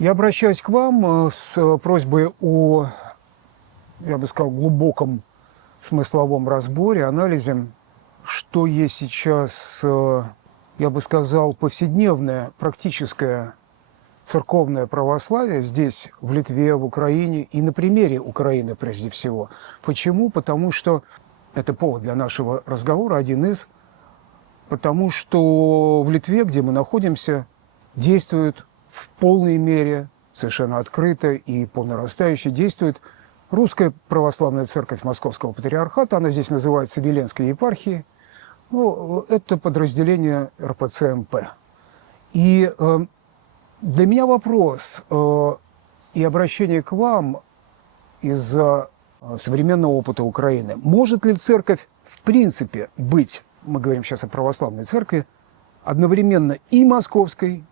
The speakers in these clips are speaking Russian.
Я обращаюсь к вам с просьбой о, я бы сказал, глубоком смысловом разборе, анализе, что есть сейчас, я бы сказал, повседневное, практическое церковное православие здесь, в Литве, в Украине и на примере Украины прежде всего. Почему? Потому что это повод для нашего разговора, один из, потому что в Литве, где мы находимся, действует в полной мере, совершенно открыто и полнорастающе действует Русская Православная Церковь Московского Патриархата. Она здесь называется Веленской епархией. Ну, это подразделение РПЦ-МП. И для меня вопрос и обращение к вам из-за современного опыта Украины. Может ли церковь в принципе быть, мы говорим сейчас о православной церкви, одновременно и московской,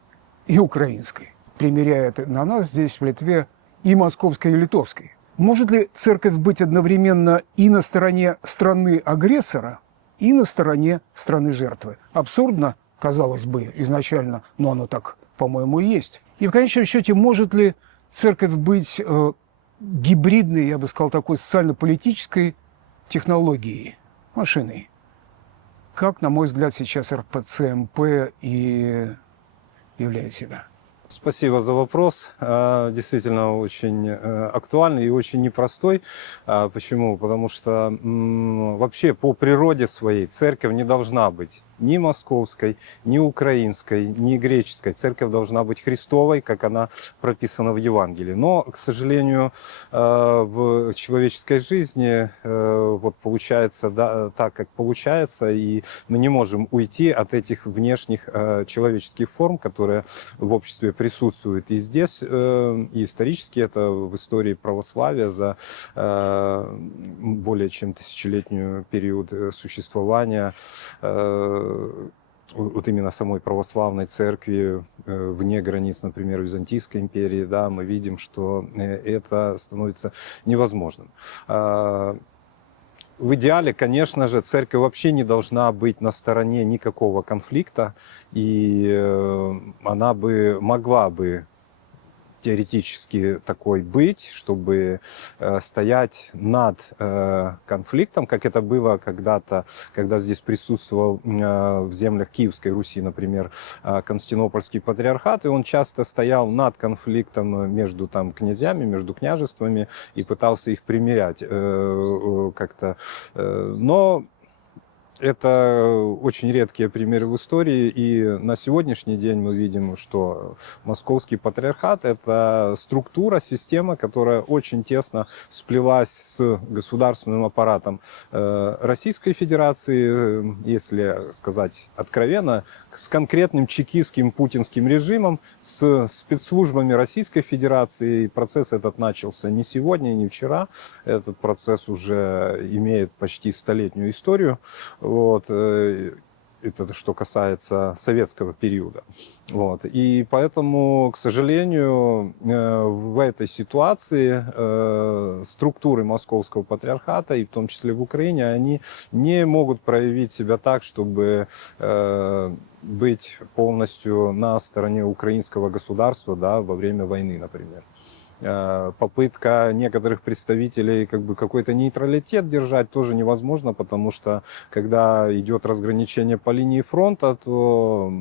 и украинской, примеряя это на нас здесь, в Литве, и московской, и литовской? Может ли церковь быть одновременно и на стороне страны-агрессора, и на стороне страны-жертвы? Абсурдно, казалось бы, изначально, но оно так, по-моему, и есть. И в конечном счете, может ли церковь быть гибридной, я бы сказал, такой социально-политической технологией, машиной? Как, на мой взгляд, сейчас РПЦ-МП и являет себя? Спасибо за вопрос. Действительно очень актуальный и очень непростой. Почему? Потому что вообще по природе своей церковь не должна быть ни московской, ни украинской, ни греческой. Церковь должна быть христовой, как она прописана в Евангелии. Но, к сожалению, в человеческой жизни вот получается так, как получается, и мы не можем уйти от этих внешних человеческих форм, которые в обществе присутствуют и здесь, и исторически это в истории православия за более чем тысячелетнюю период существования вот именно самой православной церкви вне границ, например, Византийской империи, да, мы видим, что это становится невозможным. В идеале, конечно же, церковь вообще не должна быть на стороне никакого конфликта, и она бы могла бы теоретически такой быть, чтобы стоять над конфликтом, как это было когда-то, когда здесь присутствовал в землях Киевской Руси, например, Константинопольский патриархат, и он часто стоял над конфликтом между там князьями, между княжествами и пытался их примирять как-то. Но это очень редкие примеры в истории, и на сегодняшний день мы видим, что Московский патриархат – это структура, система, которая очень тесно сплелась с государственным аппаратом Российской Федерации, если сказать откровенно, с конкретным чекистским путинским режимом, с спецслужбами Российской Федерации. Процесс этот начался не сегодня, не вчера, этот процесс уже имеет почти столетнюю историю. Вот. Это что касается советского периода. Вот. И поэтому, к сожалению, в этой ситуации структуры Московского патриархата, и в том числе в Украине, они не могут проявить себя так, чтобы быть полностью на стороне украинского государства, да, во время войны, например. Попытка некоторых представителей как бы какой-то нейтралитет держать тоже невозможно, потому что когда идет разграничение по линии фронта, то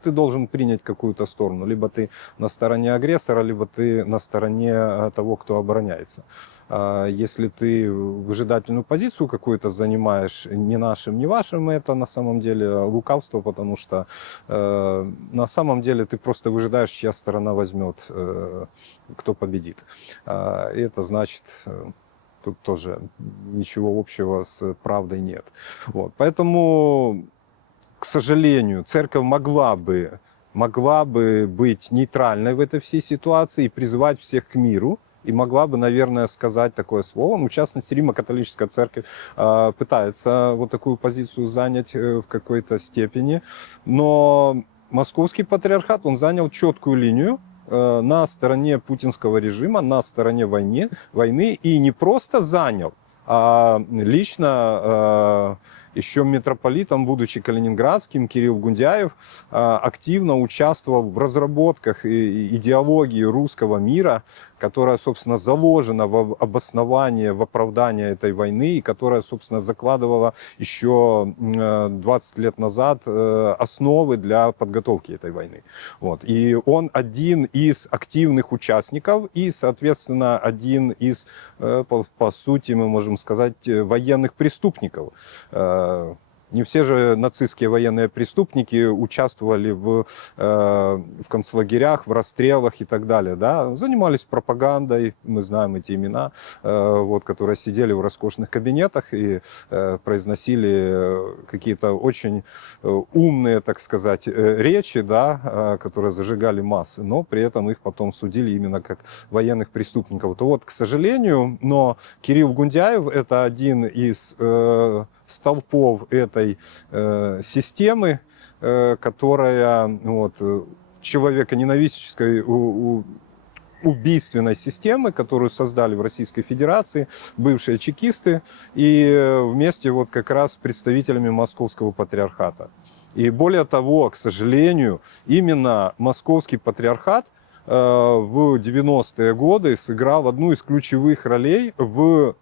ты должен принять какую-то сторону. Либо ты на стороне агрессора, либо ты на стороне того, кто обороняется. Если ты выжидательную позицию какую-то занимаешь, ни нашим, ни вашим, это на самом деле лукавство, потому что на самом деле ты просто выжидаешь, чья сторона возьмет, кто победит. И это значит, тут тоже ничего общего с правдой нет. Вот. Поэтому, к сожалению, церковь могла бы быть нейтральной в этой всей ситуации и призывать всех к миру. И могла бы, наверное, сказать такое слово. В частности, Римо-католическая церковь пытается вот такую позицию занять в какой-то степени. Но Московский патриархат, он занял четкую линию на стороне путинского режима, на стороне войны. И не просто занял, а лично еще митрополитом, будучи калининградским, Кирилл Гундяев активно участвовал в разработках идеологии русского мира, которая, собственно, заложена в обоснование, в оправдание этой войны, и которая, собственно, закладывала еще 20 лет назад основы для подготовки этой войны. Вот. И он один из активных участников и, соответственно, один из, по сути, мы можем сказать, военных преступников. Не все же нацистские военные преступники участвовали в концлагерях, в расстрелах и так далее. Да? Занимались пропагандой, мы знаем эти имена, вот, которые сидели в роскошных кабинетах и произносили какие-то очень умные, так сказать, речи, да, которые зажигали массы, но при этом их потом судили именно как военных преступников. То вот, к сожалению, но Кирилл Гундяев – это один из столпов этой системы, которая вот, человеконенавистнической убийственной системы, которую создали в Российской Федерации бывшие чекисты и вместе вот как раз с представителями Московского патриархата. И более того, к сожалению, именно Московский патриархат в 90-е годы сыграл одну из ключевых ролей в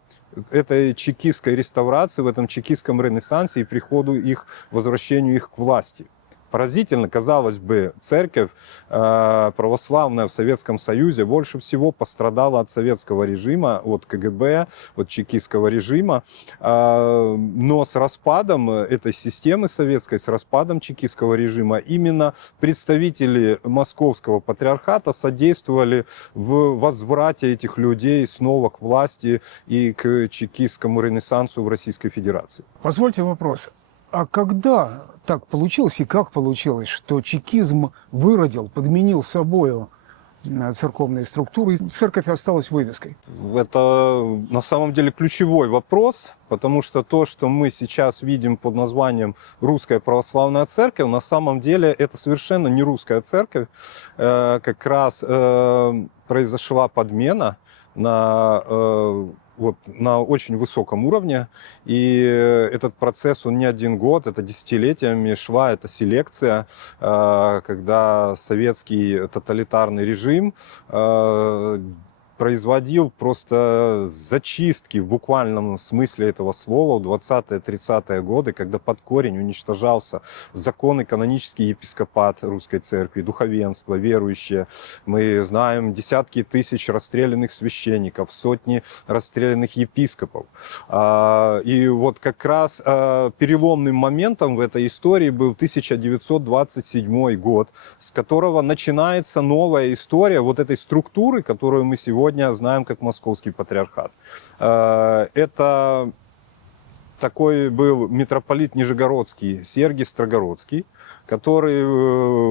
этой чекистской реставрации, в этом чекистском ренессансе и приходу их, возвращению их к власти. Поразительно, казалось бы, церковь православная в Советском Союзе больше всего пострадала от советского режима, от КГБ, от чекистского режима. Но с распадом этой системы советской, с распадом чекистского режима, именно представители Московского патриархата содействовали в возврате этих людей снова к власти и к чекистскому ренессансу в Российской Федерации. Позвольте вопрос. А когда так получилось и как получилось, что чекизм выродил, подменил собою церковные структуры, и церковь осталась вывеской? Это на самом деле ключевой вопрос, потому что то, что мы сейчас видим под названием Русская Православная Церковь, на самом деле это совершенно не русская церковь. Как раз произошла подмена на очень высоком уровне, и этот процесс, он не один год, это десятилетиями шла эта селекция, когда советский тоталитарный режим производил просто зачистки в буквальном смысле этого слова в 20-30-е годы, когда под корень уничтожался закон и канонический епископат Русской Церкви, духовенство, верующие. Мы знаем десятки тысяч расстрелянных священников, сотни расстрелянных епископов. И вот как раз переломным моментом в этой истории был 1927 год, с которого начинается новая история вот этой структуры, которую мы сегодня знаем как Московский патриархат. Это такой был митрополит Нижегородский Сергий Строгородский, который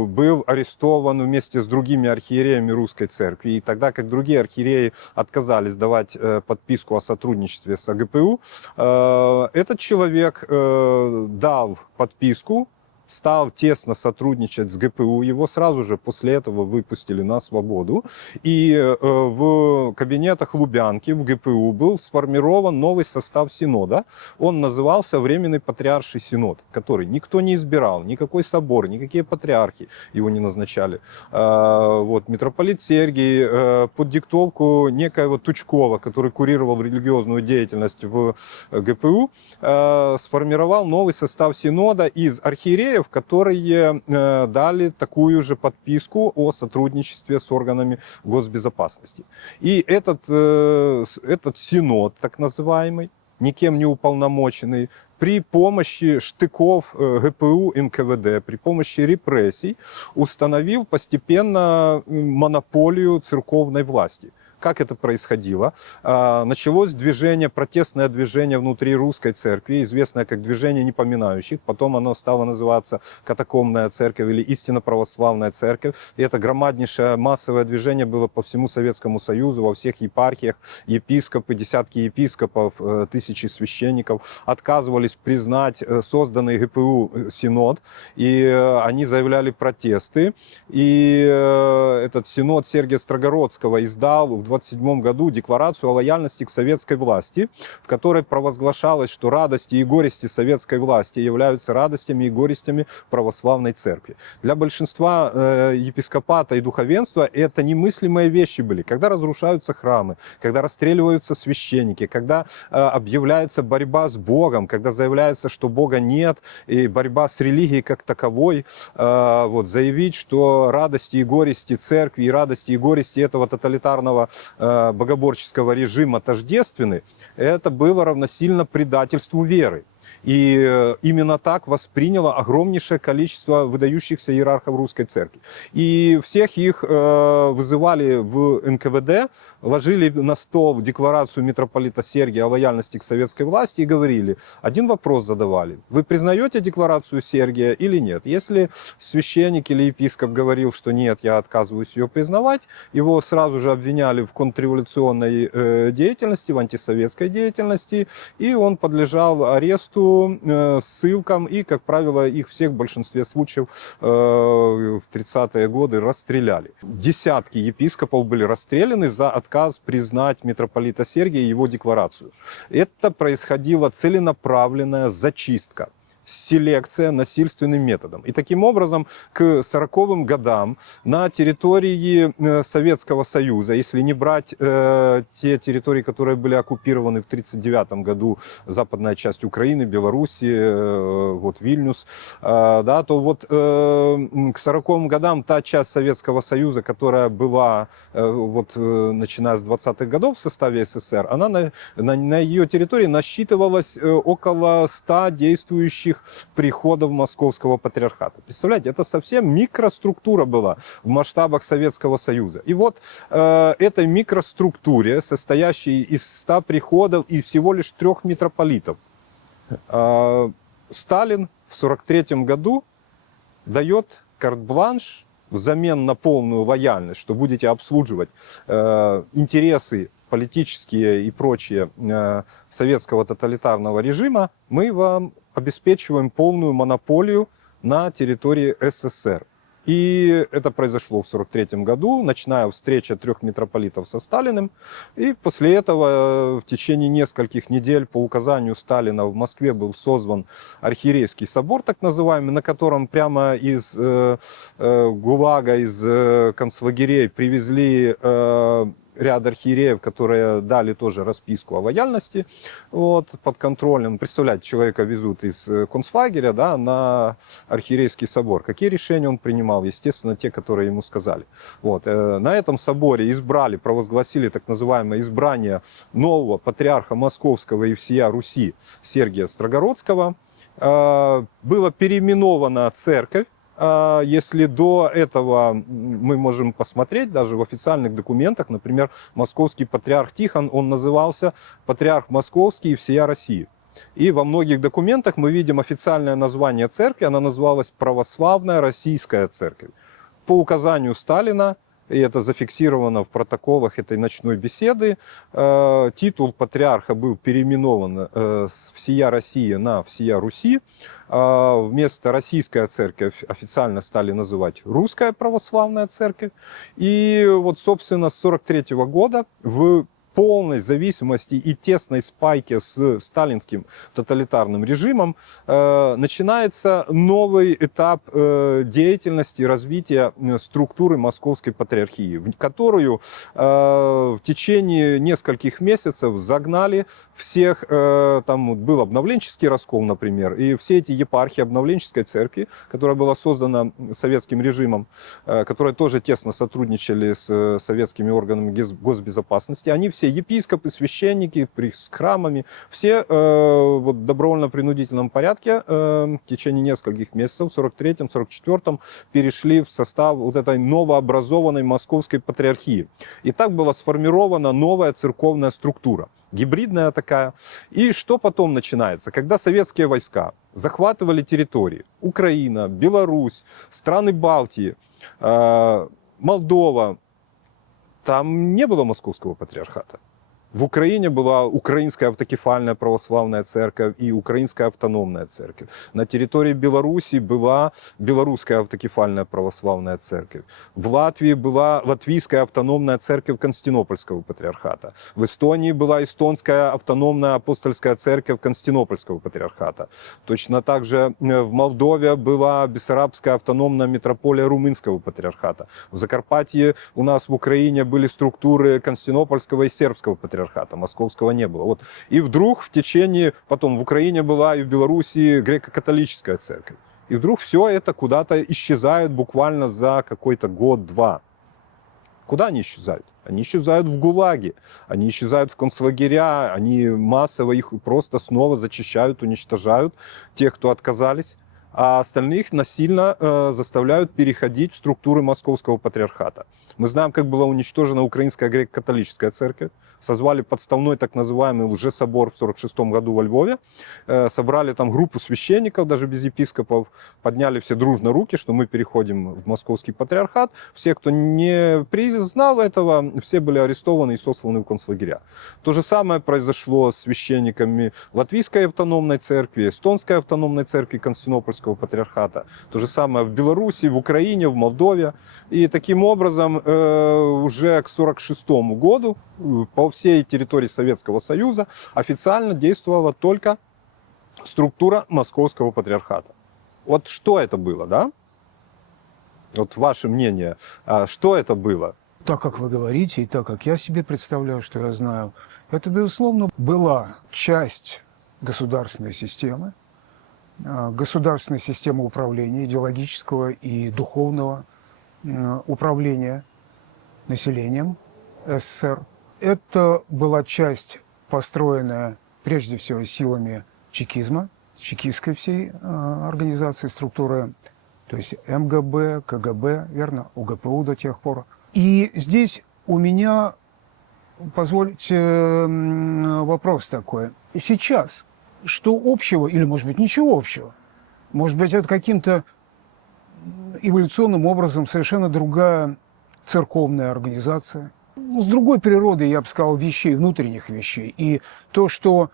был арестован вместе с другими архиереями Русской Церкви. И тогда как другие архиереи отказались давать подписку о сотрудничестве с АГПУ, этот человек дал подписку, стал тесно сотрудничать с ГПУ, его сразу же после этого выпустили на свободу. И в кабинетах Лубянки, в ГПУ, был сформирован новый состав Синода. Он назывался Временный Патриарший Синод, который никто не избирал, никакой собор, никакие патриархи его не назначали. Вот, митрополит Сергий под диктовку некоего Тучкова, который курировал религиозную деятельность в ГПУ, сформировал новый состав Синода из архиереев, которые дали такую же подписку о сотрудничестве с органами госбезопасности. И этот синод, так называемый, никем не уполномоченный, при помощи штыков ГПУ, НКВД, при помощи репрессий установил постепенно монополию церковной власти. Как это происходило? Началось движение, протестное движение внутри Русской Церкви, известное как движение непоминающих. Потом оно стало называться Катакомбная Церковь или Истинно Православная Церковь. И это громаднейшее массовое движение было по всему Советскому Союзу, во всех епархиях. Епископы, десятки епископов, тысячи священников отказывались признать созданный ГПУ Синод. И они заявляли протесты. И этот Синод Сергия Строгородского издал в 1927 году декларацию о лояльности к советской власти, в которой провозглашалось, что радости и горести советской власти являются радостями и горестями православной церкви. Для большинства епископата и духовенства это немыслимые вещи были. Когда разрушаются храмы, когда расстреливаются священники, когда объявляется борьба с Богом, когда заявляется, что Бога нет, и борьба с религией как таковой, вот, заявить, что радости и горести церкви и радости и горести этого тоталитарного богоборческого режима тождественны, это было равносильно предательству веры. И именно так восприняло огромнейшее количество выдающихся иерархов русской церкви. И всех их вызывали в НКВД, ложили на стол декларацию митрополита Сергия о лояльности к советской власти и говорили, один вопрос задавали. Вы признаете декларацию Сергия или нет? Если священник или епископ говорил, что нет, я отказываюсь ее признавать, его сразу же обвиняли в контрреволюционной деятельности, в антисоветской деятельности, и он подлежал аресту, ссылкам, и, как правило, их всех в большинстве случаев в 30-е годы расстреляли. Десятки епископов были расстреляны за отказ признать митрополита Сергия и его декларацию. Это происходила целенаправленная зачистка, селекция насильственным методом. И таким образом к 40-м годам на территории Советского Союза, если не брать те территории, которые были оккупированы в 1939 году, западная часть Украины, Белоруссии, вот Вильнюс, да, то вот к 40-м годам та часть Советского Союза, которая была вот начиная с 20-х годов в составе СССР, она на ее территории насчитывалась около 100 действующих приходов Московского патриархата. Представляете, это совсем микроструктура была в масштабах Советского Союза. И вот этой микроструктуре, состоящей из 100 приходов и всего лишь 3 митрополитов, Сталин в 1943 году дает карт-бланш взамен на полную лояльность, что будете обслуживать интересы политические и прочие советского тоталитарного режима, мы вам обеспечиваем полную монополию на территории СССР. И это произошло в 1943 году, ночная встреча 3 митрополитов со Сталиным. И после этого в течение нескольких недель по указанию Сталина в Москве был создан архиерейский собор, так называемый, на котором прямо из ГУЛАГа, из концлагерей привезли ряд архиереев, которые дали тоже расписку о лояльности, вот, под контролем. Представляете, человека везут из концлагеря, да, на архиерейский собор. Какие решения он принимал? Естественно, те, которые ему сказали. Вот. На этом соборе избрали, провозгласили так называемое избрание нового патриарха Московского и всея Руси Сергия Строгородского. Была переименована церковь. Если до этого мы можем посмотреть, даже в официальных документах, например, московский патриарх Тихон, он назывался патриарх Московский и всея России. И во многих документах мы видим официальное название церкви, она называлась Православная Российская Церковь. По указанию Сталина, и это зафиксировано в протоколах этой ночной беседы, титул патриарха был переименован с «Всея Россия» на «Всея Руси». Вместо «Российская церковь» официально стали называть «Русская православная церковь». И вот, собственно, с 1943 года в полной зависимости и тесной спайке с сталинским тоталитарным режимом начинается новый этап деятельности, развития структуры Московской патриархии, в которую в течение нескольких месяцев загнали всех, там был обновленческий раскол, например, и все эти епархии обновленческой церкви, которая была создана советским режимом, которые тоже тесно сотрудничали с советскими органами госбезопасности, они все епископы, священники, с храмами, все вот, в добровольно-принудительном порядке в течение нескольких месяцев, в 1943-1944 перешли в состав вот этой новообразованной Московской патриархии. И так была сформирована новая церковная структура, гибридная такая. И что потом начинается? Когда советские войска захватывали территории, Украина, Беларусь, страны Балтии, Молдова, там не было московского патриархата. В Украине была Украинская автокефальная православная церковь и Украинская автономная церковь. На территории Беларуси была Белорусская автокефальная православная церковь. В Латвии была Латвийская автономная церковь Константинопольского патриархата. В Эстонии была Эстонская автономная апостольская церковь Константинопольского патриархата. Точно так же в Молдове была Бессарабская автономная митрополия Румынского патриархата. В Закарпатье у нас в Украине были структуры Константинопольского и Сербского патриархата. Московского не было. Вот. И вдруг в течение, потом в Украине была и в Белоруссии греко-католическая церковь. И вдруг все это куда-то исчезает буквально за какой-то год-два. Куда они исчезают? Они исчезают в ГУЛАГе, они исчезают в концлагеря, они массово их просто снова зачищают, уничтожают, тех, кто отказались, а остальных насильно заставляют переходить в структуры Московского патриархата. Мы знаем, как была уничтожена Украинская греко-католическая церковь. Созвали подставной так называемый лжесобор в 1946 году во Львове. Собрали там группу священников, даже без епископов. Подняли все дружно руки, что мы переходим в Московский патриархат. Все, кто не признал этого, все были арестованы и сосланы в концлагеря. То же самое произошло с священниками Латвийской автономной церкви, Эстонской автономной церкви Константинопольского патриархата. То же самое в Беларуси, в Украине, в Молдове. И таким образом уже к 1946 году по всей территории Советского Союза официально действовала только структура Московского патриархата. Вот что это было, да? Вот ваше мнение, что это было? Так как вы говорите, и так как я себе представляю, что я знаю, это, безусловно, была часть государственной системы управления, идеологического и духовного управления населением СССР. Это была часть, построенная прежде всего силами чекизма, чекистской всей организации, структуры, то есть МГБ, КГБ, верно, УГПУ до тех пор. И здесь у меня, позвольте, вопрос такой. Сейчас что общего, или, может быть, ничего общего? Может быть, это каким-то эволюционным образом совершенно другая церковная организация, с другой природой, я бы сказал, вещей, внутренних вещей. И то, что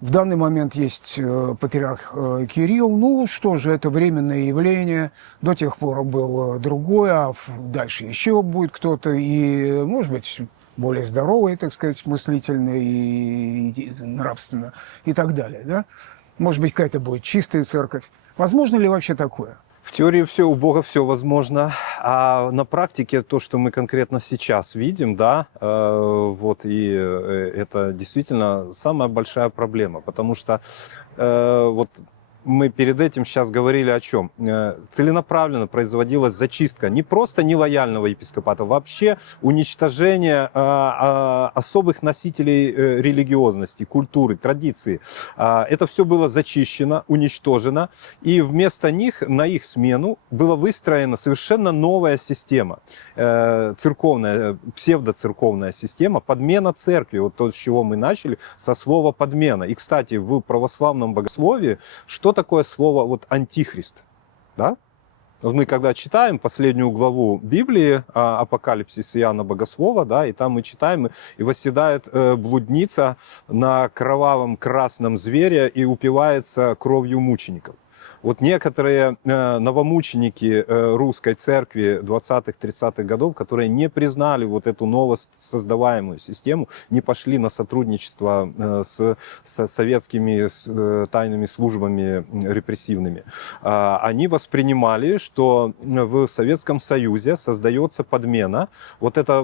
в данный момент есть патриарх Кирилл, ну что же, это временное явление, до тех пор был другой, а дальше еще будет кто-то, и, может быть, более здоровый, так сказать, мыслительный и нравственно, и так далее. Да? Может быть, какая-то будет чистая церковь. Возможно ли вообще такое? В теории все, у Бога все возможно, а на практике то, что мы конкретно сейчас видим, да, вот и это действительно самая большая проблема, потому что вот мы перед этим сейчас говорили о чем? Целенаправленно производилась зачистка не просто нелояльного епископата, вообще уничтожение особых носителей религиозности, культуры, традиции. Это все было зачищено, уничтожено, и вместо них, на их смену, была выстроена совершенно новая система, церковная, псевдоцерковная система, подмена церкви, вот то, с чего мы начали, со слова подмена. И, кстати, в православном богословии, что такое слово вот антихрист, да? Вот мы когда читаем последнюю главу Библии, Апокалипсис Иоанна Богослова, да, и там мы читаем, и восседает блудница на кровавом красном звере и упивается кровью мучеников. Вот некоторые новомученики русской церкви 20-30-х годов, которые не признали вот эту новосоздаваемую систему, не пошли на сотрудничество с советскими тайными службами репрессивными, они воспринимали, что в Советском Союзе создается подмена, вот эта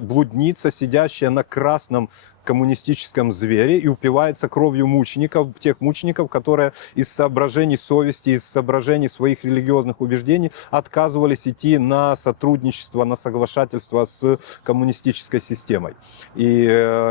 блудница, сидящая на красном коммунистическом звере и упивается кровью мучеников, тех мучеников, которые из соображений совести, из соображений своих религиозных убеждений отказывались идти на сотрудничество, на соглашательство с коммунистической системой. И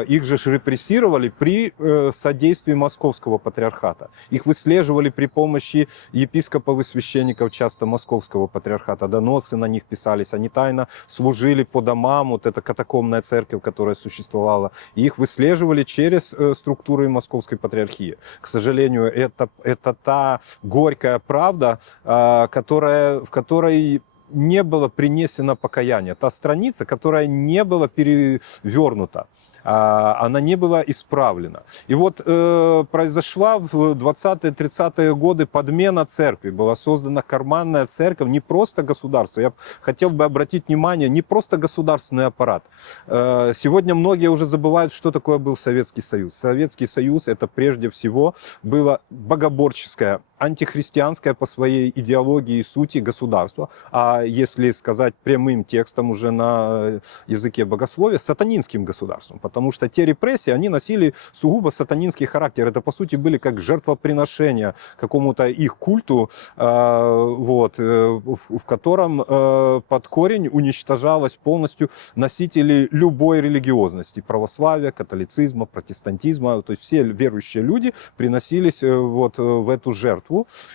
их же репрессировали при содействии Московского патриархата. Их выслеживали при помощи епископов и священников, часто Московского патриархата. Доносы на них писались, они тайно служили по домам, вот эта катакомбная церковь, которая существовала. И их выслеживали через структуры Московской патриархии. К сожалению, это та горькая правда, в которой не было принесено покаяние, та страница, которая не была перевернута, она не была исправлена. И вот произошла в 20-30-е годы подмена церкви, была создана карманная церковь, не просто государство. Я хотел бы обратить внимание, не просто государственный аппарат. Сегодня многие уже забывают, что такое был Советский Союз. Советский Союз это прежде всего было богоборческое, антихристианское по своей идеологии и сути государство, а если сказать прямым текстом уже на языке богословия, сатанинским государством, потому что те репрессии, они носили сугубо сатанинский характер, это по сути были как жертвоприношения какому-то их культу, в котором под корень уничтожалось полностью носители любой религиозности, православия, католицизма, протестантизма, то есть все верующие люди приносились вот в эту жертву.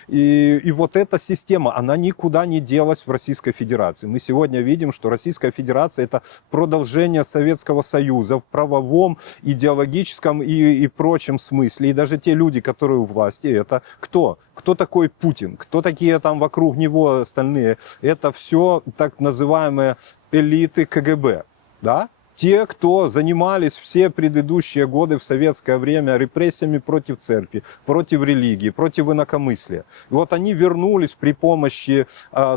И вот эта система, она никуда не делась в Российской Федерации. Мы сегодня видим, что Российская Федерация это продолжение Советского Союза в правовом, идеологическом и прочем смысле. И даже те люди, которые у власти, это кто? Кто такой Путин? Кто такие там вокруг него остальные? Это все так называемые элиты КГБ, да? Те, кто занимались все предыдущие годы в советское время репрессиями против церкви, против религии, против инакомыслия. И вот они вернулись при помощи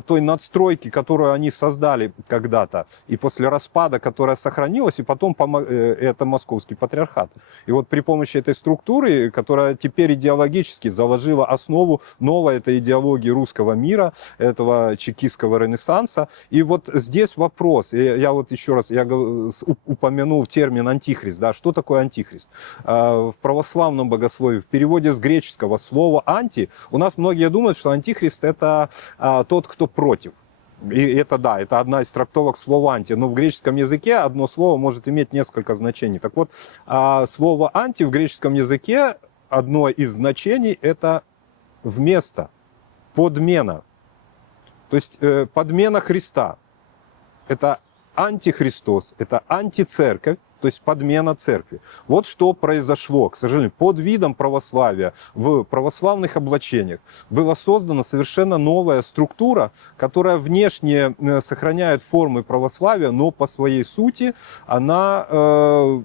той надстройки, которую они создали когда-то, и после распада, которая сохранилась, и потом это Московский патриархат. И вот при помощи этой структуры, которая теперь идеологически заложила основу новой этой идеологии русского мира, этого чекистского ренессанса. И вот здесь вопрос, я вот еще раз, упомянул термин антихрист. Да? Что такое антихрист? В православном богословии, в переводе с греческого слова «анти», у нас многие думают, что антихрист это тот, кто против. И это да, это одна из трактовок слова «анти». Но в греческом языке одно слово может иметь несколько значений. Так вот, слово «анти» в греческом языке, одно из значений это вместо, подмена. То есть подмена Христа. Это антихристос, это антицерковь, то есть подмена церкви. Вот что произошло, к сожалению, под видом православия, в православных облачениях была создана совершенно новая структура, которая внешне сохраняет формы православия, но по своей сути она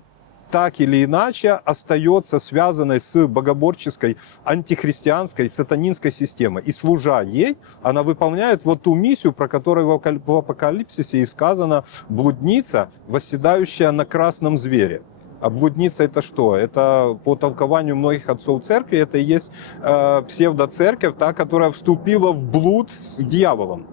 так или иначе остается связанной с богоборческой, антихристианской, сатанинской системой. И служа ей, она выполняет вот ту миссию, про которую в Апокалипсисе и сказано: блудница, восседающая на красном звере. А блудница это что? Это по толкованию многих отцов церкви, это и есть псевдоцерковь, та, которая вступила в блуд с дьяволом.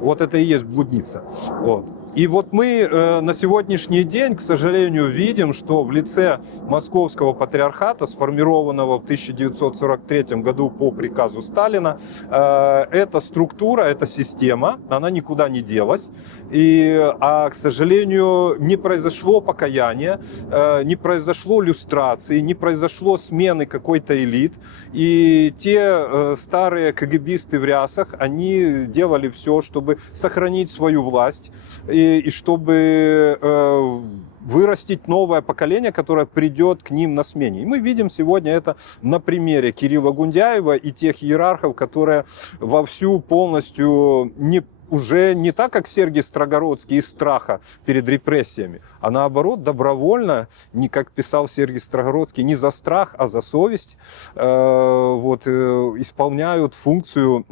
Вот это и есть блудница. Вот. И вот мы на сегодняшний день, к сожалению, видим, что в лице Московского патриархата, сформированного в 1943 году по приказу Сталина, эта структура, эта система, она никуда не делась. К сожалению, не произошло покаяния, не произошло люстрации, не произошло смены какой-то элит. И те старые КГБисты в рясах, они делали все, чтобы сохранить свою власть, и чтобы вырастить новое поколение, которое придет к ним на смене. И мы видим сегодня это на примере Кирилла Гундяева и тех иерархов, которые вовсю полностью уже не так, как Сергий Строгородский, из страха перед репрессиями, а наоборот, добровольно, не как писал Сергий Строгородский, не за страх, а за совесть, исполняют функцию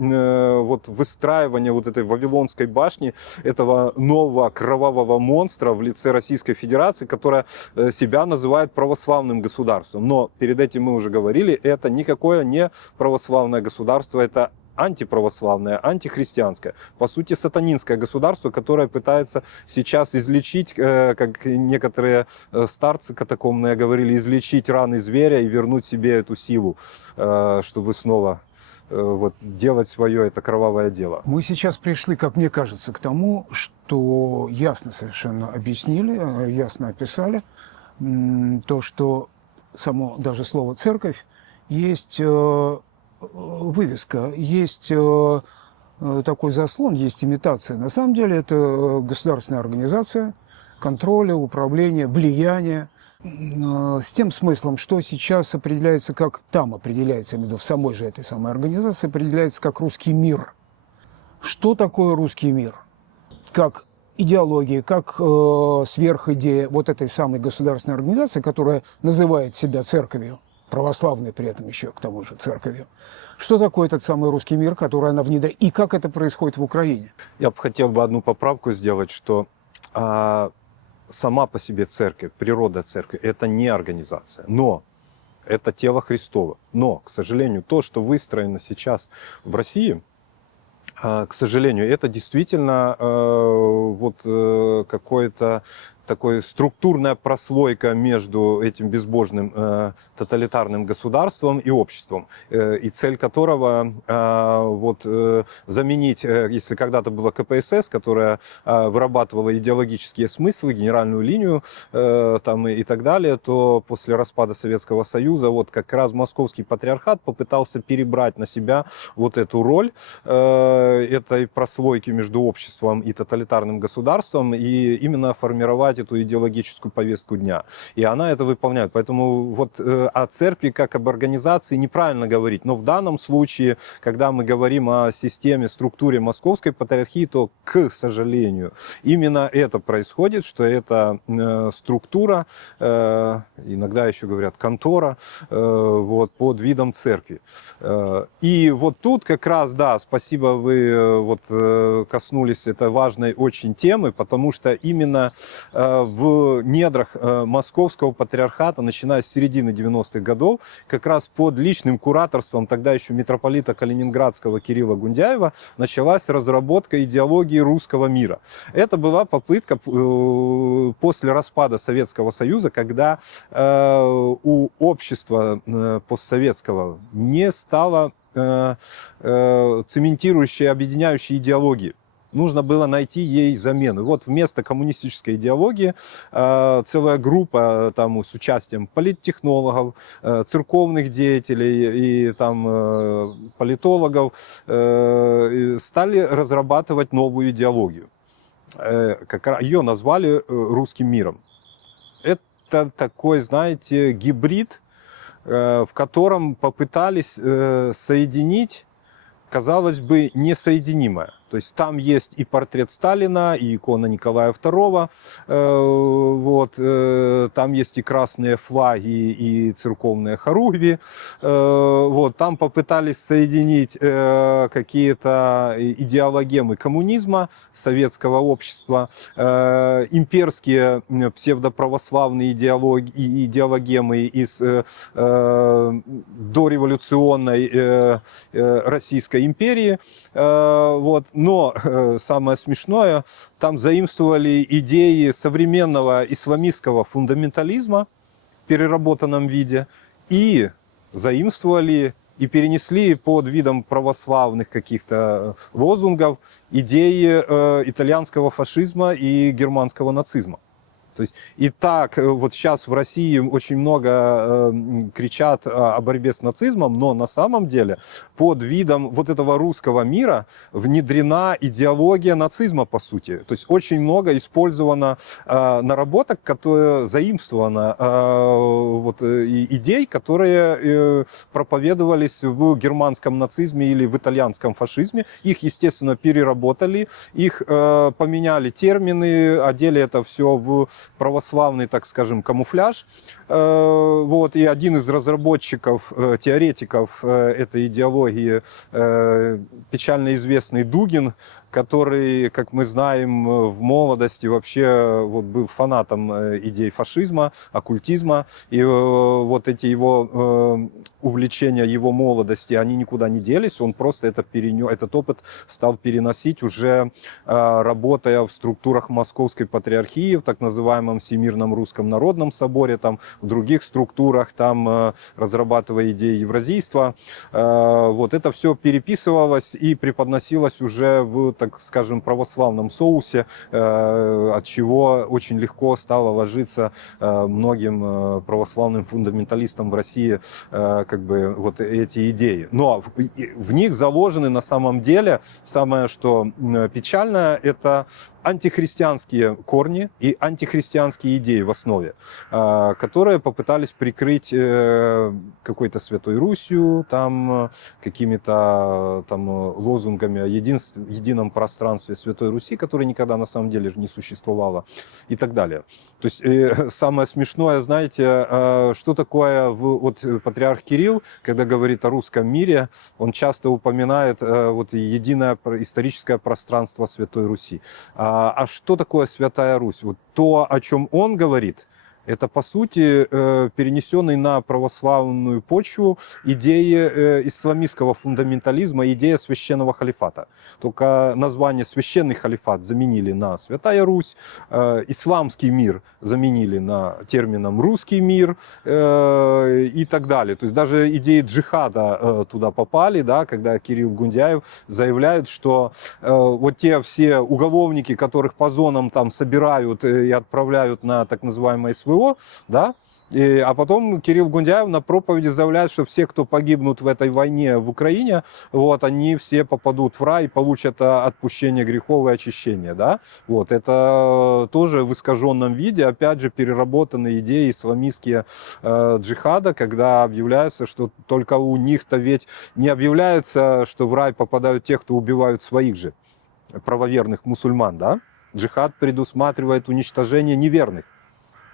выстраивания вот этой Вавилонской башни, этого нового кровавого монстра в лице Российской Федерации, которая себя называет православным государством. Но перед этим мы уже говорили, это никакое не православное государство, это антиправославное, антихристианское, по сути сатанинское государство, которое пытается сейчас излечить, как некоторые старцы катакомные говорили, излечить раны зверя и вернуть себе эту силу, чтобы снова делать свое это кровавое дело. Мы сейчас пришли, как мне кажется, к тому, что ясно совершенно объяснили, ясно описали то, что само даже слово «церковь» есть вывеска, есть такой заслон, есть имитация. На самом деле это государственная организация контроля, управления, влияния, с тем смыслом, что сейчас определяется как, там определяется, именно в самой же этой самой организации, определяется как русский мир. Что такое русский мир? Как идеология, как сверхидея вот этой самой государственной организации, которая называет себя церковью, православной при этом еще к тому же церковью. Что такое этот самый русский мир, который она внедряет, и как это происходит в Украине? Я бы хотел одну поправку сделать, что сама по себе церковь, природа церкви, это не организация, но это тело Христово. Но, к сожалению, то, что выстроено сейчас в России, к сожалению, это действительно какое-то такая структурная прослойка между этим безбожным тоталитарным государством и обществом, и цель которого заменить, если когда-то была КПСС, которая вырабатывала идеологические смыслы, генеральную линию там, и так далее, то после распада Советского Союза вот как раз московский патриархат попытался перебрать на себя вот эту роль этой прослойки между обществом и тоталитарным государством и именно формировать эту идеологическую повестку дня. И она это выполняет. Поэтому вот о церкви как об организации неправильно говорить. Но в данном случае, когда мы говорим о системе, структуре московской патриархии, то, к сожалению, именно это происходит, что это структура, иногда еще говорят контора, под видом церкви. И вот тут как раз, да, спасибо, вы коснулись этой важной очень темы, потому что именно в недрах московского патриархата, начиная с середины 90-х годов, как раз под личным кураторством тогда еще митрополита Калининградского Кирилла Гундяева началась разработка идеологии русского мира. Это была попытка после распада Советского Союза, когда у общества постсоветского не стало цементирующей, объединяющей идеологии. Нужно было найти ей замену. Вот вместо коммунистической идеологии целая группа там, с участием политтехнологов, церковных деятелей и там, политологов стали разрабатывать новую идеологию. Ее назвали русским миром. Это такой, знаете, гибрид, в котором попытались соединить, казалось бы, несоединимое. То есть там есть и портрет Сталина, и икона Николая II, там есть и красные флаги, и церковные хоругви. Там попытались соединить какие-то идеологемы коммунизма, советского общества, имперские псевдоправославные идеологемы из дореволюционной Российской империи. Но самое смешное, там заимствовали идеи современного исламистского фундаментализма в переработанном виде и заимствовали и перенесли под видом православных каких-то лозунгов идеи итальянского фашизма и германского нацизма. То есть и так вот сейчас в России очень много кричат о борьбе с нацизмом, но на самом деле под видом вот этого русского мира внедрена идеология нацизма, по сути. То есть очень много использовано наработок, которые заимствовано идей, которые проповедовались в германском нацизме или в итальянском фашизме. Их, естественно, переработали, их поменяли термины, одели это все в православный, так скажем, камуфляж. И один из разработчиков, теоретиков этой идеологии, печально известный Дугин, который, как мы знаем, в молодости вообще был фанатом идей фашизма, оккультизма. И эти его увлечения его молодости, они никуда не делись. Он просто этот опыт стал переносить уже работая в структурах Московской патриархии, в так называемом Всемирном Русском Народном Соборе, там, в других структурах, там, разрабатывая идеи евразийства. Это все переписывалось и преподносилось уже в, так так скажем, православном соусе, от чего очень легко стало ложиться многим православным фундаменталистам в России как бы вот эти идеи. Но в них заложены на самом деле, самое что печальное, это антихристианские корни и антихристианские идеи в основе, которые попытались прикрыть какой-то Святой Русью, там, какими-то там лозунгами о едином пространстве Святой Руси, которое никогда на самом деле не существовало, и так далее. То есть самое смешное, знаете, что такое вот патриарх Кирилл, когда говорит о русском мире, он часто упоминает вот единое историческое пространство Святой Руси. А что такое Святая Русь? Вот то, о чем он говорит, это, по сути, перенесенные на православную почву идеи исламистского фундаментализма, идея священного халифата. Только название «священный халифат» заменили на «Святая Русь», исламский мир заменили на термином «русский мир» и так далее. То есть даже идеи джихада туда попали, да, когда Кирилл Гундяев заявляет, что вот те все уголовники, которых по зонам там собирают и отправляют на так называемое СВО, да, а потом Кирилл Гундяев на проповеди заявляет, что все, кто погибнут в этой войне в Украине, вот, они все попадут в рай и получат отпущение грехов и очищение. Да? Вот, это тоже в искаженном виде, опять же, переработанные идеи исламистские джихада, когда объявляется, что только у них-то ведь не объявляется, что в рай попадают те, кто убивают своих же правоверных мусульман. Да? Джихад предусматривает уничтожение неверных,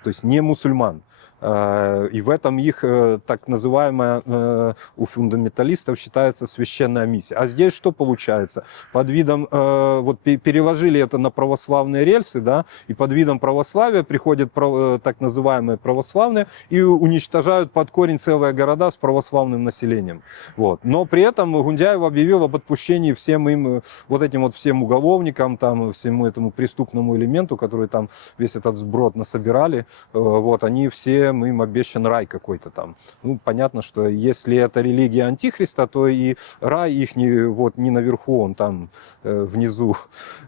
то есть не мусульман. И в этом их так называемая у фундаменталистов считается священная миссия. А здесь что получается? Под видом, вот переложили это на православные рельсы, да, и под видом православия приходят так называемые православные и уничтожают под корень целые города с православным населением. Вот. Но при этом Гундяев объявил об отпущении всем им, вот этим вот всем уголовникам, там, всему этому преступному элементу, который там весь этот сброд насобирали, вот, они все им обещан рай какой-то там. Ну, понятно, что если это религия Антихриста, то и рай их не наверху, он там внизу.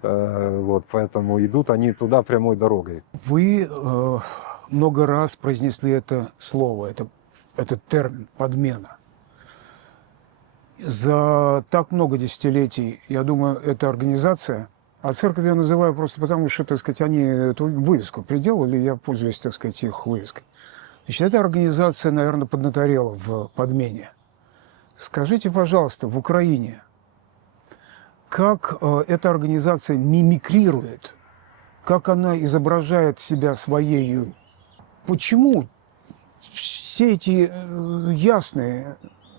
Вот, поэтому идут они туда прямой дорогой. Вы много раз произнесли это слово, этот термин «подмена». За так много десятилетий, я думаю, эта организация, а церковь я называю просто потому, что, так сказать, они эту вывеску приделали, я пользуюсь, так сказать, их вывеской. Значит, эта организация, наверное, поднаторела в подмене. Скажите, пожалуйста, в Украине, как эта организация мимикрирует, как она изображает себя своей? Почему все эти ясные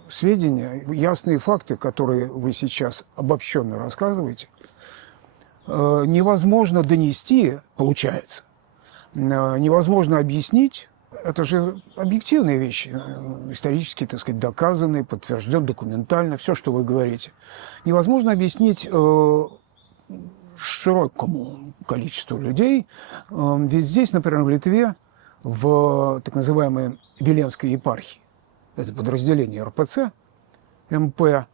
сведения, ясные факты, которые вы сейчас обобщенно рассказываете, невозможно донести, получается, невозможно объяснить? Это же объективные вещи, исторически, так сказать, доказанные, подтвержденные, документально, все, что вы говорите. Невозможно объяснить широкому количеству людей. Ведь здесь, например, в Литве, в так называемой Виленской епархии, это подразделение РПЦ, МП,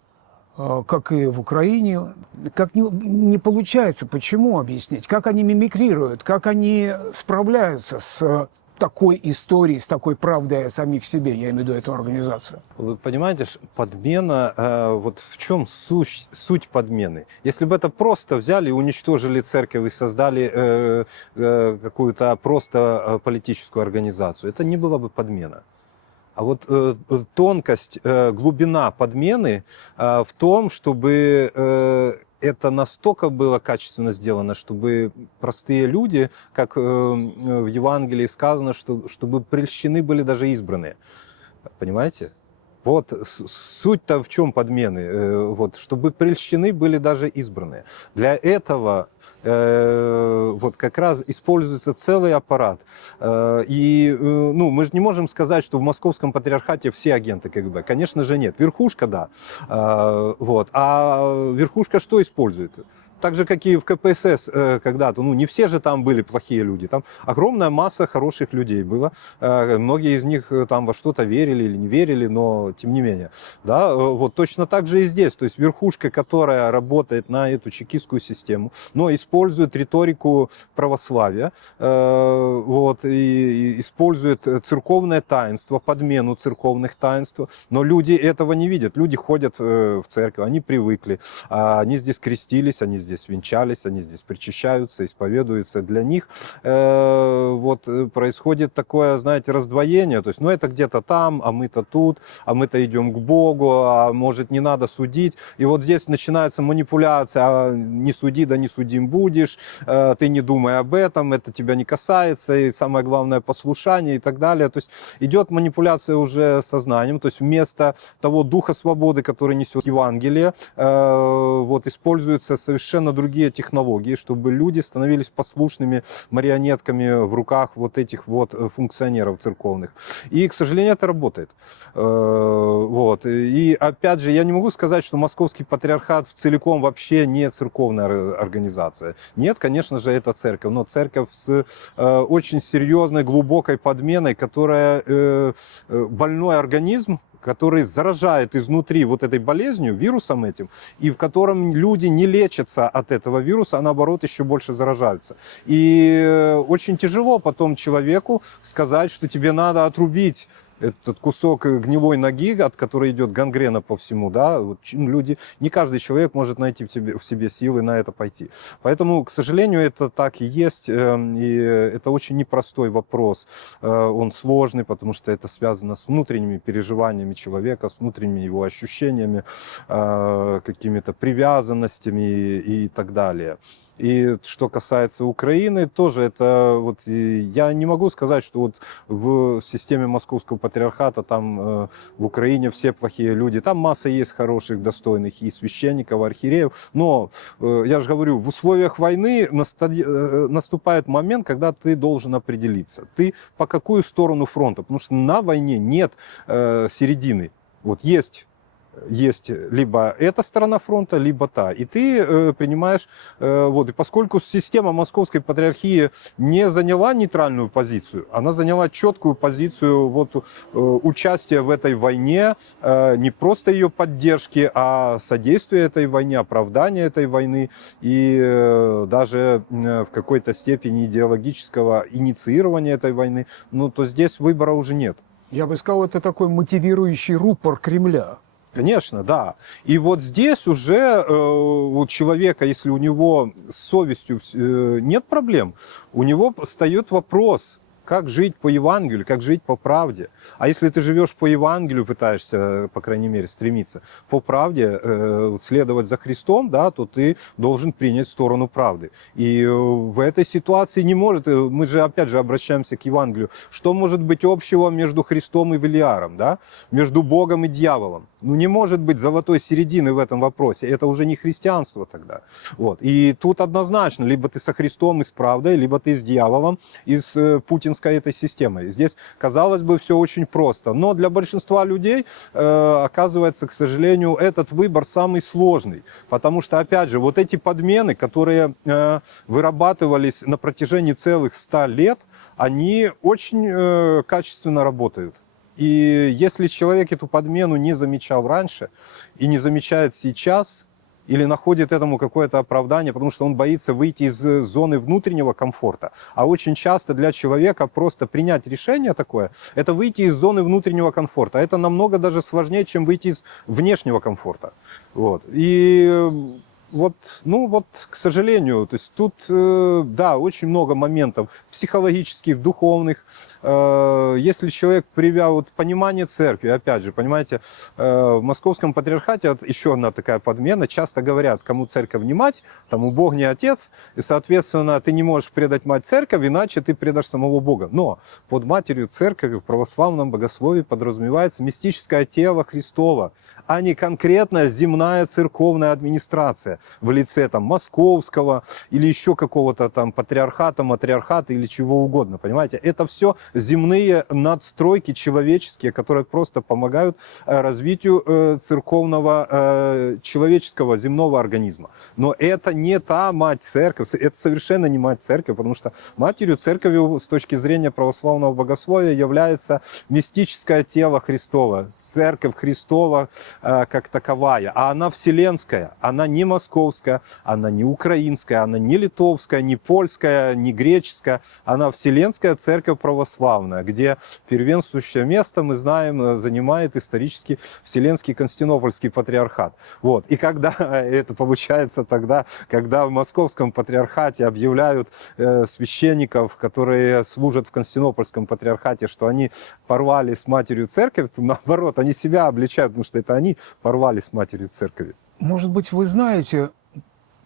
как и в Украине, как не получается, почему объяснить, как они мимикрируют, как они справляются с такой историей, с такой правдой о самих себе, я имею в виду эту организацию. Вы понимаете, подмена, вот в чем суть подмены? Если бы это просто взяли, уничтожили церковь и создали какую-то просто политическую организацию, это не была бы подмена. А вот тонкость, глубина подмены в том, чтобы это настолько было качественно сделано, чтобы простые люди, как в Евангелии сказано, чтобы прельщены были даже избранные. Понимаете? Вот суть-то в чем подмены, вот, чтобы прельщены были даже избранные. Для этого вот как раз используется целый аппарат. И ну, мы же не можем сказать, что в Московском патриархате все агенты КГБ. Конечно же нет. Верхушка, да. Вот. А верхушка что использует? Так же, как и в КПСС когда-то. Ну, не все же там были плохие люди. Там огромная масса хороших людей была. Многие из них там во что-то верили или не верили, но но тем не менее. Да, вот точно так же и здесь. То есть верхушка, которая работает на эту чекистскую систему, но использует риторику православия, вот, и использует церковное таинство, подмену церковных таинств, но люди этого не видят. Люди ходят в церковь, они привыкли, они здесь крестились, они здесь венчались, они здесь причащаются, исповедуются. Для них вот происходит такое, знаете, раздвоение. То есть, ну, это где-то там, а мы-то тут, а мы-то идем к Богу, а может, не надо судить. И вот здесь начинается манипуляция. А не суди, да не судим будешь, ты не думай об этом, это тебя не касается, и самое главное, послушание и так далее. То есть идет манипуляция уже сознанием. То есть вместо того духа свободы, который несет Евангелие, вот используются совершенно другие технологии, чтобы люди становились послушными марионетками в руках вот этих вот функционеров церковных. И, к сожалению, это работает. Вот. И опять же, я не могу сказать, что Московский патриархат целиком вообще не церковная организация. Нет, конечно же, это церковь, но церковь с очень серьезной, глубокой подменой, которая больной организм, который заражает изнутри вот этой болезнью, вирусом этим, и в котором люди не лечатся от этого вируса, а наоборот еще больше заражаются. И очень тяжело потом человеку сказать, что тебе надо отрубить этот кусок гнилой ноги, от которой идет гангрена по всему, да, вот люди, не каждый человек может найти в себе силы на это пойти. Поэтому, к сожалению, это так и есть, и это очень непростой вопрос. Он сложный, потому что это связано с внутренними переживаниями человека, с внутренними его ощущениями, какими-то привязанностями и так далее. И что касается Украины, тоже это вот я не могу сказать, что вот в системе Московского патриархата там в Украине все плохие люди. Там масса есть хороших, достойных и священников, и архиереев. Но я же говорю, в условиях войны наступает момент, когда ты должен определиться. Ты по какую сторону фронта? Потому что на войне нет середины. Вот есть либо эта сторона фронта, либо та. И ты принимаешь... Вот, и поскольку система Московской патриархии не заняла нейтральную позицию, она заняла четкую позицию вот, участия в этой войне, не просто ее поддержки, а содействия этой войне, оправдания этой войны и даже в какой-то степени идеологического инициирования этой войны, ну, то здесь выбора уже нет. Я бы сказал, это такой мотивирующий рупор Кремля. Конечно, да. И вот здесь уже у человека, если у него с совестью нет проблем, у него встает вопрос, как жить по Евангелию, как жить по правде. А если ты живешь по Евангелию, пытаешься, по крайней мере, стремиться по правде, следовать за Христом, да, то ты должен принять сторону правды. И в этой ситуации не может, мы же опять же обращаемся к Евангелию, что может быть общего между Христом и Велиаром, да, между Богом и дьяволом? Ну, не может быть золотой середины в этом вопросе. Это уже не христианство тогда. Вот. И тут однозначно, либо ты со Христом и с правдой, либо ты с дьяволом и с путинской этой системой. Здесь, казалось бы, все очень просто. Но для большинства людей, оказывается, к сожалению, этот выбор самый сложный. Потому что, опять же, вот эти подмены, которые вырабатывались на протяжении целых 100 лет, они очень качественно работают. И если человек эту подмену не замечал раньше и не замечает сейчас, или находит этому какое-то оправдание, потому что он боится выйти из зоны внутреннего комфорта. А очень часто для человека просто принять решение такое, это выйти из зоны внутреннего комфорта. Это намного даже сложнее, чем выйти из внешнего комфорта. Вот. И вот, ну вот, к сожалению, то есть тут, да, очень много моментов психологических, духовных. Если человек привял вот, понимание церкви, опять же, понимаете, в Московском патриархате, вот еще одна такая подмена, часто говорят, кому церковь не мать, тому Бог не отец, и, соответственно, ты не можешь предать мать церковь, иначе ты предашь самого Бога. Но под матерью церкви в православном богословии подразумевается мистическое тело Христово, а не конкретная земная церковная администрация в лице там московского или еще какого-то там патриархата, матриархата или чего угодно, понимаете? Это все земные надстройки человеческие, которые просто помогают развитию церковного, человеческого, земного организма. Но это не та мать церковь, это совершенно не мать церковь, потому что матерью церковью с точки зрения православного богословия является мистическое тело Христово, церковь Христова как таковая. А она вселенская, она не московская, она не украинская, она не литовская, не польская, не греческая. Она вселенская церковь православная, где первенствующее место, мы знаем, занимает исторически Вселенский Константинопольский патриархат. Вот. И когда это получается тогда, когда в Московском патриархате объявляют священников, которые служат в Константинопольском патриархате, что они порвали с матерью церковь, то наоборот, они себя обличают, потому что это они порвали с матерью церкви. Может быть, вы знаете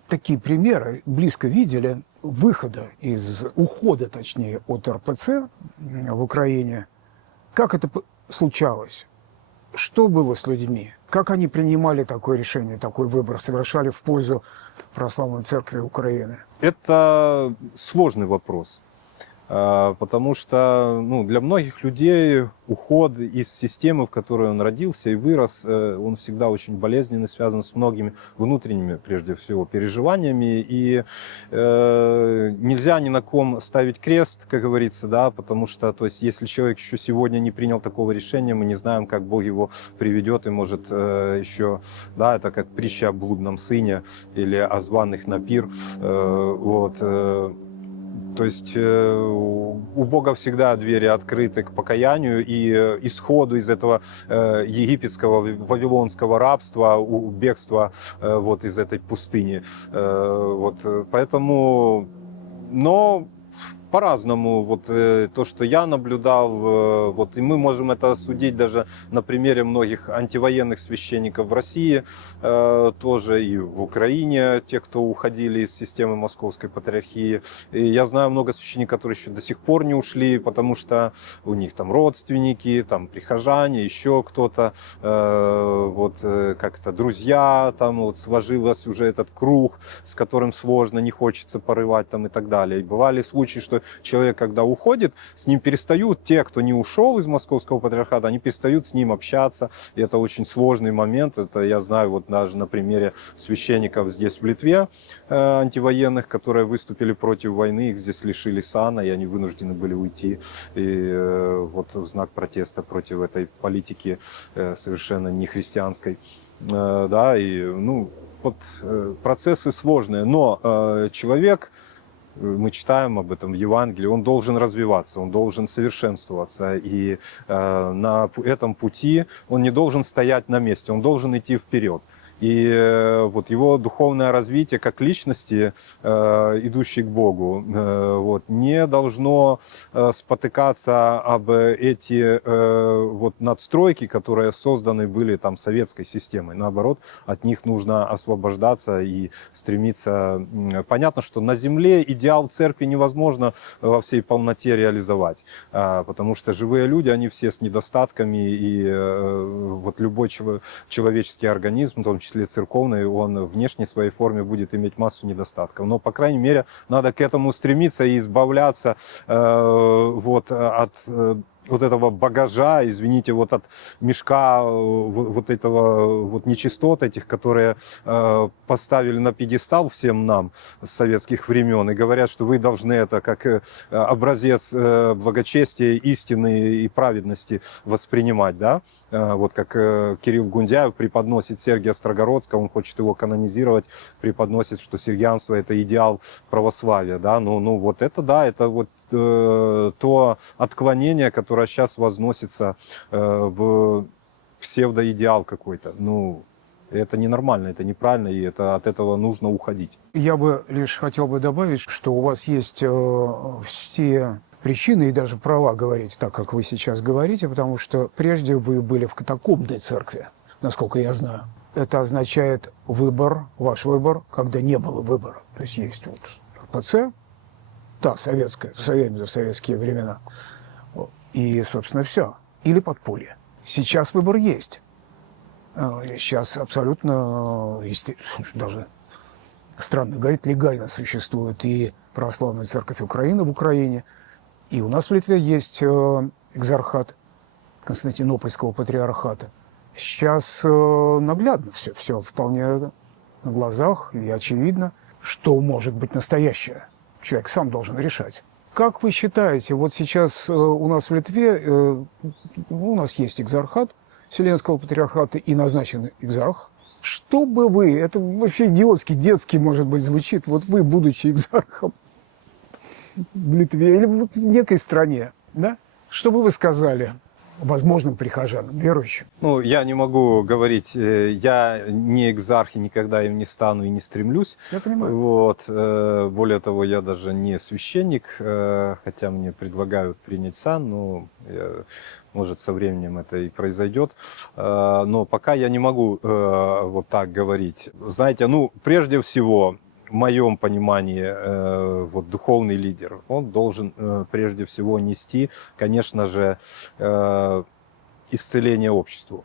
такие примеры, близко видели ухода, точнее, от РПЦ в Украине. Как это случалось? Что было с людьми? Как они принимали такое решение, такой выбор, совершали в пользу Православной Церкви Украины? Это сложный вопрос, потому что для многих людей уход из системы, в которой он родился и вырос, он всегда очень болезненный, связан с многими внутренними, прежде всего, переживаниями. И нельзя ни на ком ставить крест, как говорится, да, потому что, то есть, если человек еще сегодня не принял такого решения, мы не знаем, как Бог его приведет, и может еще, да, это как притча о блудном сыне или о званых на пир, То есть у Бога всегда двери открыты к покаянию и исходу из этого египетского, вавилонского рабства, бегства из этой пустыни. Поэтому, но по-разному, то, что я наблюдал, и мы можем это судить даже на примере многих антивоенных священников в России, тоже и в Украине, те, кто уходили из системы Московской Патриархии. И я знаю много священников, которые еще до сих пор не ушли, потому что у них там родственники, там прихожане, еще кто-то, как-то друзья, там сложилось уже этот круг, с которым сложно, не хочется порывать там и так далее. И бывали случаи, что человек, когда уходит, с ним перестают, те, кто не ушел из Московского патриархата, они перестают с ним общаться. И это очень сложный момент. Это я знаю даже на примере священников здесь в Литве, антивоенных, которые выступили против войны, их здесь лишили сана, и они вынуждены были уйти. И в знак протеста против этой политики совершенно не христианской. Да, и процессы сложные. Но человек, мы читаем об этом в Евангелии, он должен развиваться, он должен совершенствоваться. И на этом пути он не должен стоять на месте, он должен идти вперед. И его духовное развитие как личности, идущей к Богу, не должно спотыкаться об эти надстройки, которые созданы были там советской системой. Наоборот, от них нужно освобождаться и стремиться. Понятно, что на земле идеал церкви невозможно во всей полноте реализовать, потому что живые люди, они все с недостатками, и любой человеческий организм, в том числе церковный, он в внешней своей форме будет иметь массу недостатков. Но, по крайней мере, надо к этому стремиться и избавляться от этого багажа, извините, от мешка этого нечистот этих, которые поставили на пьедестал всем нам с советских времен и говорят, что вы должны это как образец благочестия, истины и праведности воспринимать, да? Как Кирилл Гундяев преподносит Сергия Строгородского, он хочет его канонизировать, преподносит, что сергианство — это идеал православия, да? Это то отклонение, которое сейчас возносится в псевдоидеал какой-то. Это ненормально, это неправильно, и от этого нужно уходить. Я бы лишь хотел бы добавить, что у вас есть все причины и даже права говорить так, как вы сейчас говорите, потому что прежде вы были в катакомбной церкви, насколько я знаю. Это означает выбор, ваш выбор, когда не было выбора. То есть есть РПЦ, советская, в советские времена, и, собственно, все. Или подполье. Сейчас выбор есть. Сейчас абсолютно, даже странно говорить, легально существует и Православная Церковь Украины в Украине, и у нас в Литве есть экзархат Константинопольского патриархата. Сейчас наглядно все вполне на глазах и очевидно, что может быть настоящее. Человек сам должен решать. Как вы считаете, вот сейчас у нас в Литве, у нас есть экзархат Вселенского патриархата и назначен экзарх. Что бы вы, это вообще идиотски, детски, может быть, звучит, вот вы, будучи экзархом в Литве или в некой стране, да? Что бы вы сказали возможным прихожанам, верующим? Ну, я не могу говорить, я не экзарх и никогда им не стану и не стремлюсь. Я понимаю. Вот. Более того, я даже не священник, хотя мне предлагают принять сан, но может со временем это и произойдет. Но пока я не могу вот так говорить. Знаете, ну, прежде всего, в моем понимании, вот духовный лидер, он должен прежде всего нести, конечно же, исцеление обществу.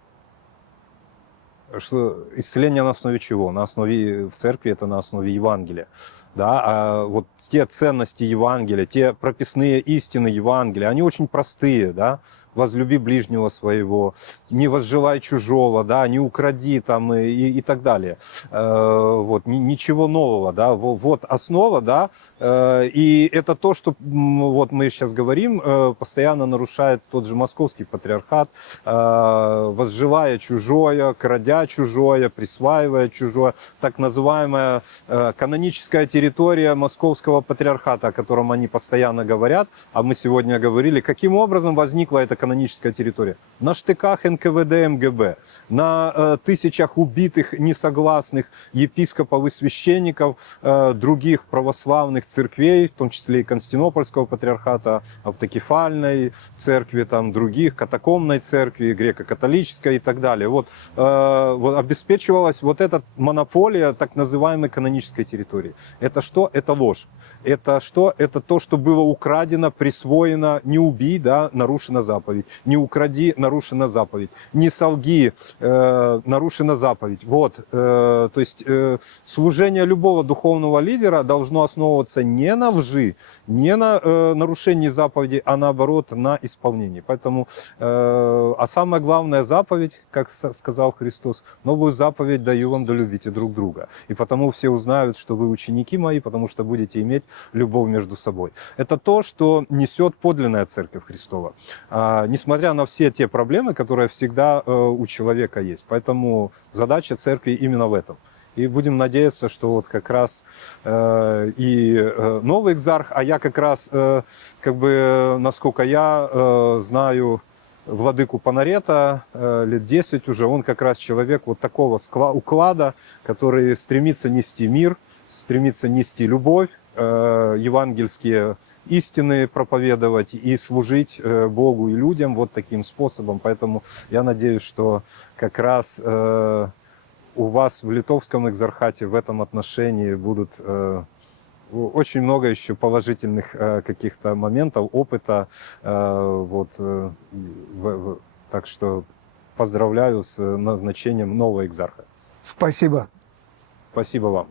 Что исцеление на основе чего? На основе, в церкви это на основе Евангелия. Да? А вот те ценности Евангелия, те прописные истины Евангелия, они очень простые. Да? Возлюби ближнего своего, не возжелай чужого, да? Не укради там, и так далее. Вот, ничего нового. Да? Вот основа, да? И это то, что вот мы сейчас говорим, постоянно нарушает тот же московский патриархат, возжелая чужое, крадя чужое, присваивая чужое, так называемая каноническая территория московского патриархата, о котором они постоянно говорят, а мы сегодня говорили, каким образом возникла эта каноническая территория. На штыках НКВД МГБ, на тысячах убитых несогласных епископов и священников других православных церквей, в том числе и Константинопольского патриархата, автокефальной церкви, там, других, катакомной церкви, греко-католической и так далее. Вот, обеспечивалась вот эта монополия так называемой канонической территории. Это что? Это ложь. Это что? Это то, что было украдено, присвоено. Не убий, да, нарушена заповедь. Не укради, нарушена заповедь. Не солги, нарушена заповедь. Вот. То есть служение любого духовного лидера должно основываться не на лжи, не на нарушении заповеди, а наоборот на исполнении. Поэтому, а самая главная заповедь, как сказал Христос, новую заповедь даю вам, да любите друг друга. И потому все узнают, что вы ученики мои, потому что будете иметь любовь между собой. Это то, что несет подлинная Церковь Христова. Несмотря на все те проблемы, которые всегда у человека есть. Поэтому задача Церкви именно в этом. И будем надеяться, что вот как раз новый экзарх, а я как раз, как бы, насколько я знаю, владыку Панарета, лет 10 уже, он как раз человек вот такого уклада, который стремится нести мир, стремится нести любовь, евангельские истины проповедовать и служить Богу и людям вот таким способом. Поэтому я надеюсь, что как раз у вас в литовском экзархате в этом отношении будут очень много еще положительных каких-то моментов, опыта. Так что поздравляю с назначением нового экзарха. Спасибо. Спасибо вам.